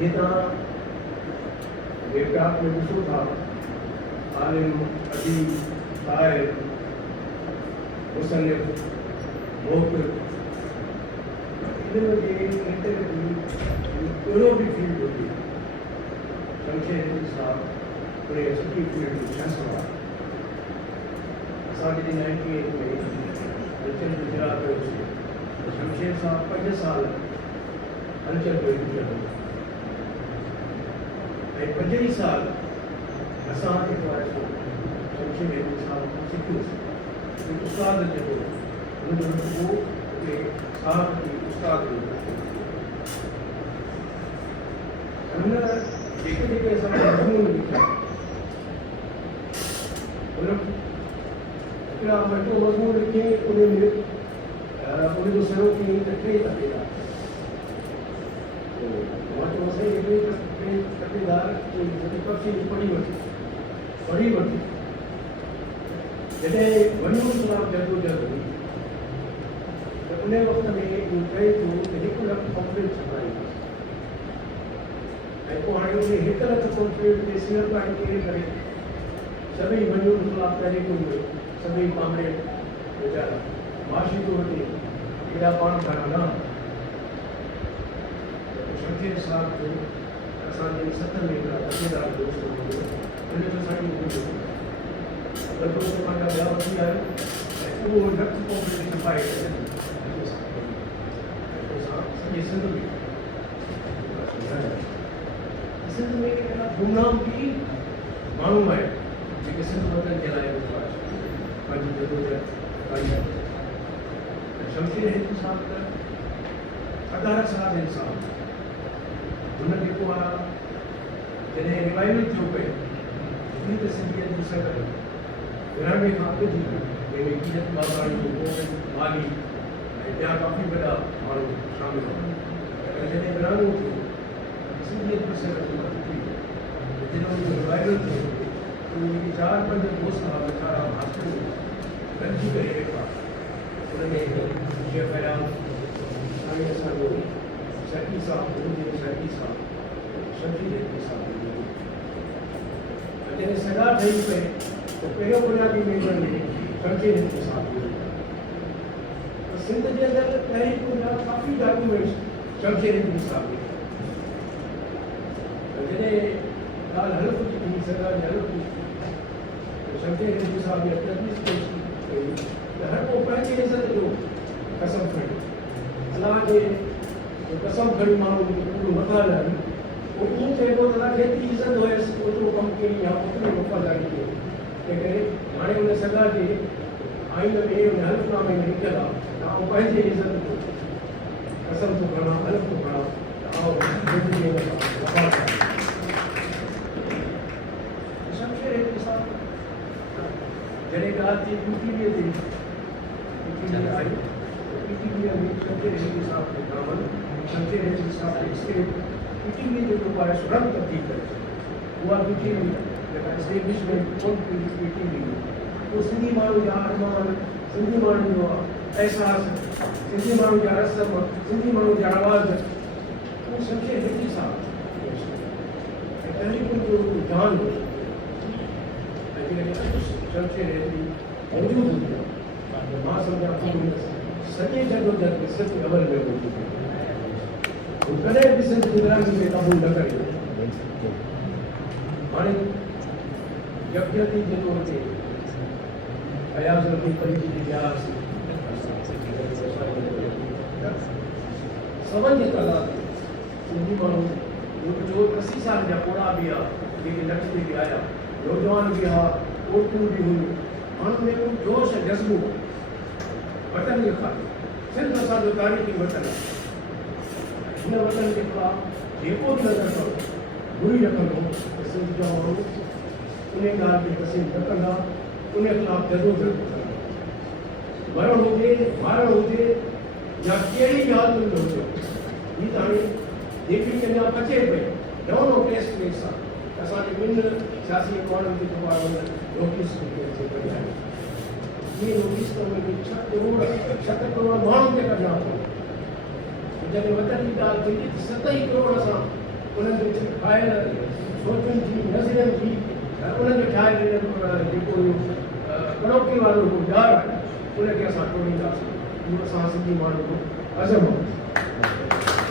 ये वेबकास्ट में ॾिसो था आलिम अदीब शाइर मुसन्निफ़ मुफ़्ति इन्हनि जे कहिड़ो बि फील्ड हुजे शमशेर हिंद साहब उन सुठी फील्ड जो फैसलो आहे। असां जॾहिं 98 में हलचल गुजरात कयोसीं त शमशेर साहब 5 साल हलचल जो इंतज़ारु ऐं 5 ई साल असां जेको आहे सो शमशेर हिंद साहब सिखियोसीं। उस्ताद जेको हुनजो रुतबो उते साहब जी उस्ताद जो हुन जेके जेके असां मज़मून लिखिया हुन हिकिड़ा वॾो मज़मून लिखे उन में उनजो सरो कीअं त 3 तपेदार मां चयो साईं 3 तपेदार सॼी पर्ची पढ़ी वठी जॾहिं वञूं ख़िलाफ़ जदोजहद हुई त उन वक़्त में इहो चए थो त 1 लख कॉम्प्लेट छपाईंदासीं ऐं पोइ हाणे उन 1 लख कॉम्प्लेट ते सिर पाणी करे करे सभई वञूं ख़िलाफ़ तहरीकुनि में सभई कामरेड वीचारा माशी थो वठे एॾा पाण खणंदा शमशेर साहब जो असांजे 7 में हिकिड़ा तपेदार दोस्त हुओ हुन जो असांखे लॻो त पंहिंजा ॿिया वठी आयो ऐं उहो लख कॉम्प्लेट छपाए करे सॼे सिंध में अहिड़ा गुमनाम बि माण्हू आहिनि जेके सिंध वतन जे लाइ पंहिंजी जदोजहद कई आहे। शमशेर हिंद साहब त अदार साहब इंसान हुन जेको आहे जॾहिं रिवाइवल थियो पियो त सिंधियत जी सगत विरहाङे खां अॻु थी जंहिंमें कीरत बाबाणी गोविंद माली ऐं ॿिया काफ़ी वॾा माण्हू शामिल हुआ। पर जॾहिं विरहाङो थियो सिंधियत जी सगत थी जॾहिं उनजो रिवाइवल थियो उहे जेके 4-5 दोस्त हुआ वीचारा हॉस्टल में गॾिजी करे वेठा उनमें शेख फयाज़ साईं असांजो शकी साहब शकी साहब शमशेर हिंद साहब जॾहिं सॻा ठही पए तो पहिरियों बुनियादी मेंबर में शमशेर हिंद साहब तो सिंध के अंदर तहरीकुनि जा काफ़ी डॉक्यूमेंट्स शमशेर हिंद साहब जॾहिं ॻाल्हि हलफ जी थी सॻा जी हलफ तो शमशेर हिंद साहब जी तजवीज़ पेश कई त हर को पंहिंजी इज़त जो कसम खणे अलाह जे कसम खणी माण्हू पूरो वफ़ा हलायो पोइ ईअं चइबो त तव्हांखे एतिरी इज़त हुयसि ओतिरो कमु कई या ओतिरी वफ़ादारी कई तंहिं करे हाणे उन सॻा जे आइन में उन हलफ़नामे में लिखियलु आहे त आउं पंहिंजे इज़त जो कसम थो खणां हलफ़ थो खणां त आउं ज़िंदगीअ में वफ़ा कयां। शमशेर हिंद साहब जॾहिं ॻाल्हि थी PTV ते आई PTV में शमशेर हिंद साहब खे दामन शमशेर हिंद साहब खे स्टेट PTV जो जेको आहे रंग तब्दील करे उहा PTV जेका एस्टेब्लिशमेंट कोन PTV उहो सिंधी माण्हू जा अरमान सिंधी माण्हू जो एहसास सिंधी माण्हू जा रस्म सिंधी माण्हू जा आवाज़ उहो शमशेर हिंद साहब ऐं तहरीकुनि जो जान शमशेर हिंद मौजूदु हूंदी आहे मां सम्झां थो सॼे जदोजहद में सिर्फ़ु अमल में मौजूदु आहे कॾहिं बि सिंध गुजराती में क़बूल न करे हाणे यकजहती जे तौर ते अयाज़ रफ़ी फरीदी जी व्यास सवनि जे तादाद सिंधी माण्हू जो 80 साल जा पोड़ा बि आहे जेके लख ते बि आया नौजवान बि हुआ औरतूं बि हुयूं माण्हुनि में को जोश ऐं जज़्बो वतन जे खातिर सिंध असांजो तारीख़ी वतन आहे हिन वतन जेको आहे जेको बि नज़र कयो बुरी रखंदो त सिंध जा माण्हू उन ॻाल्हि खे पसंदि न कंदा उन ख़िलाफ़ जदोजहद कंदा मरणु हुजे मारणु हुजे या कहिड़ी बि हालत में हुजे हीअ त हाणे जेकी अञा बचे पई नओं टेस्ट में सां असांजे ॿिनि सियासी माण्हुनि खे जेको आहे नोटिस ये नोटिस तो में 6 करोड़ माण्हुनि खे कढणा पवंदा जॾहिं वतन जी ॻाल्हि थींदी त 7 करोड़ असां उन्हनि खे ठाहियल सोचुनि जी नज़रियनि जी उन्हनि खे ठाहे जेको कड़ोकी वारो डर आहे उनखे असां टोड़ींदासीं इहो असां सिंधी माण्हू जो अज़म आहे।